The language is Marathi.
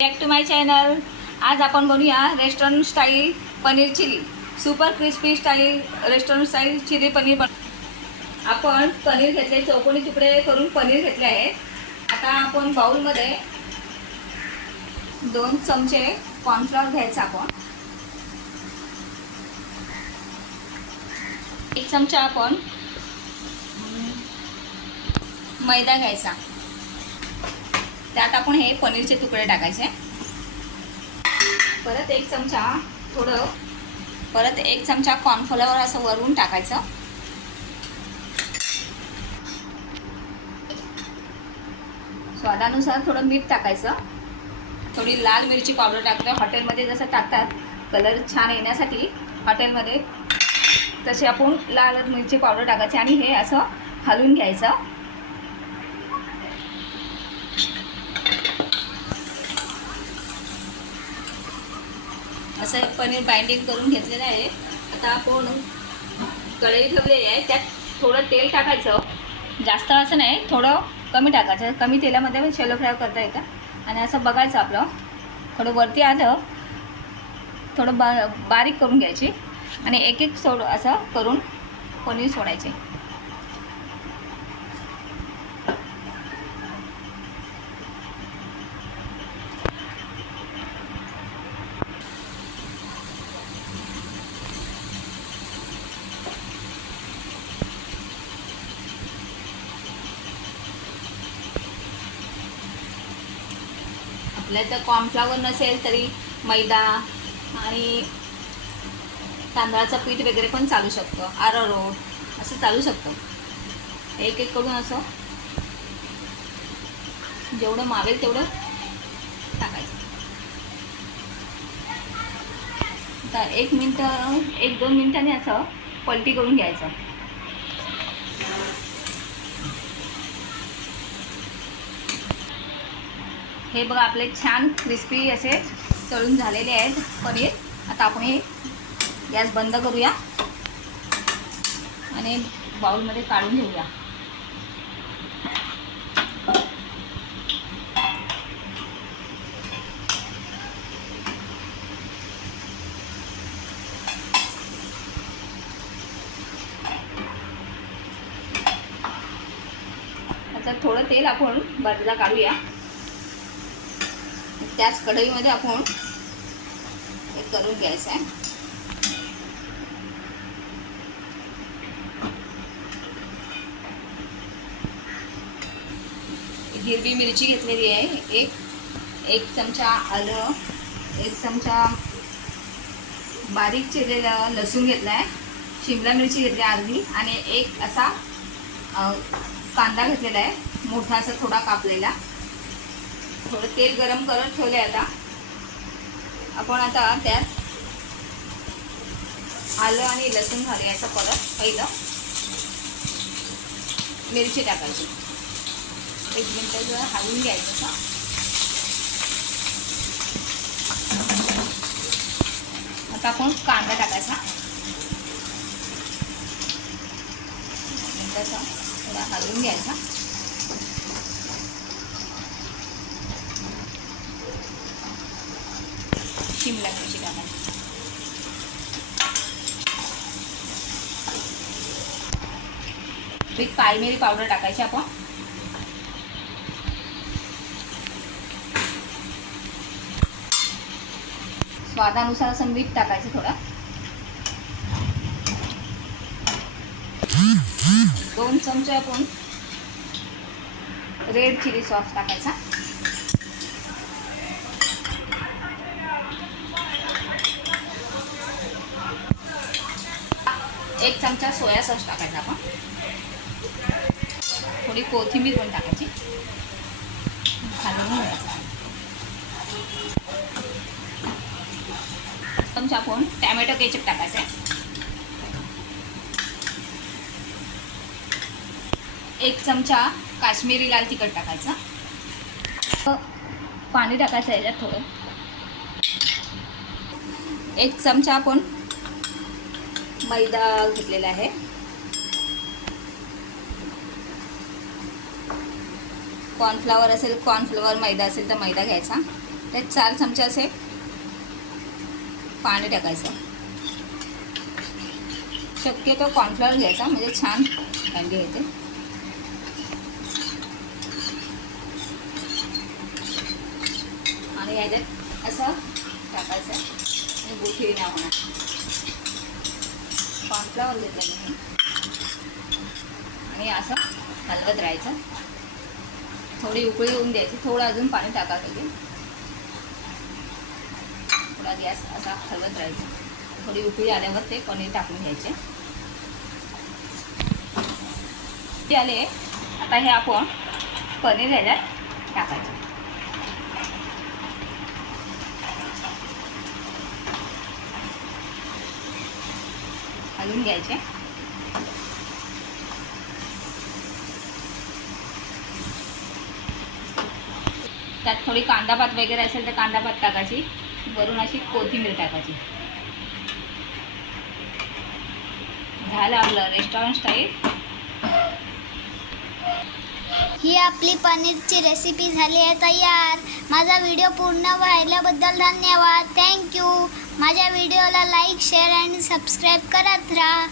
Back to my channel. आज आपण बनवूया restaurant style paneer chilli, super crispy style restaurant style chilli paneer. आपण पनीर घेतले, चौकोनी तुकडे करून पनीर घेतले आहे। आता आपण बाउलमध्ये 2 चमचे कॉर्नफ्लॉवर घ्यायचा, आपण 1 चमचा आपण मैदा घ्यायचा। त्यात आपण हे पनीरचे तुकडे टाकायचे। परत 1 चमचा परत 1 चमचा कॉर्नफ्लॉवर असं वरून टाकायचं। स्वादानुसार थोडं मीठ टाकायचं। थोडी लाल मिरची पावडर टाकतो। हॉटेलमध्ये जसं टाकतात कलर छान येण्यासाठी, हॉटेलमध्ये तसे आपण लाल मिरची पावडर टाकायची आणि हे असं हलवून घ्यायचं। असं पनीर बाइंडिंग करून घेतलेलं आहे। आता आपण कढई ठेवलेली आहे, त्यात थोडं तेल टाकायचं। जास्त असं नाही, थोडं कमी टाकायचं। कमी तेलामध्ये पण शॅलो फ्राय करता येतं। आणि असं बघायचं, आपलं थोडं वरती आलं, थोडं बारीक करून घ्यायची आणि एक एक असं करून पनीर सोडायचे। आपल्या तर कॉर्नफ्लॉवर नसेल तरी मैदा आणि तांदळाचं पीठ वगैरे पण चालू शकतो, अरारोट असं चालू शकतं। एक एक करून असं जेवढं मावेल तेवढं टाकायचं। आता 1-2 मिनिटांनी असं पलटी करून घ्यायचं। हे बघा, आपले छान क्रिस्पी असे तळून झालेले आहेत पनीर। आता आपण हे गॅस बंद करूया आणि बाउलमध्ये काढून घेऊया। आता थोडं तेल आपण बाजूला काढूया। त्याच कढईमध्ये आपण हे करून घ्यायचं आहे। हिरवी मिरची घेतलेली आहे, एक चमचा आलं, 1 चमचा बारीक चिरलेला लसूण घेतला आहे, शिमला मिरची घेतली अर्धी आणि एक असा कांदा घेतलेला आहे, मोठा असा थोडा कापलेला। थोडं तेल गरम करत ठेवले। आता आपण त्यात आलं आणि लसूण घालायचं। परत पहिलं मिरची टाकायची, 1 मिनिट हलवून घ्यायचं। आता आपण कांदा टाकायचा, थोडा हलवून घ्यायचा। शिमला मिरची टाकायची, काळी पावडर टाकायची आपण। स्वादानुसार असं मीठ टाकायचं थोडं। 2 चमचे आपण रेड चिली सॉस टाकायचा। 1 चमचा सोया सॉस टाकायचा आपण। थोडी कोथिंबीर पण टाकायची, हलवून घ्यायचं। चमचा आपण टॅमॅटो केचप टाकायचा, 1 चमचा काश्मीरी लाल तिखट टाकायचा, पाणी टाकायचं याच्यात थोडं। 1 चमचा आपण मैदा घेतलेला आहे, कॉर्नफ्लॉवर असेल कॉर्नफ्लॉवर, मैदा असेल तर मैदा घ्यायचा। त्यात 4 चमचे असे पाणी टाकायचं. शक्यतो कॉर्नफ्लॉवर घ्यायचा म्हणजे छान अंडी येते. आणि याच्यात असं टाकायचं आणि गुठी नाही होणार. कॉर्नफ्लॉवर घेतलं मी आणि असं हलवत राहायचं. थोडी उकळी येऊन द्यायची. थोडं अजून पाणी टाकायचं. थोडा गॅस असा हलवत राहायचं. थोडी उकळी आल्यावर ते पनीर टाकून घ्यायचे. ते आले. आता हे आपण पनीर ह्याच्यात टाकायचं. हलवून घ्यायचे. त्यात थोडी कांदापात वगैरे असेल तर कांदापात टाकायची. वरून अशी कोथिंबीर टाकायची. झालं आपलं रेस्टॉरंट स्टाईल. ही आपली पनीरची रेसिपी झाली आहे तयार. माझा व्हिडिओ पूर्ण पाहिल्याबद्दल धन्यवाद. थँक्यू. माझ्या व्हिडिओला लाईक, शेअर आणि सबस्क्राईब करत राहा.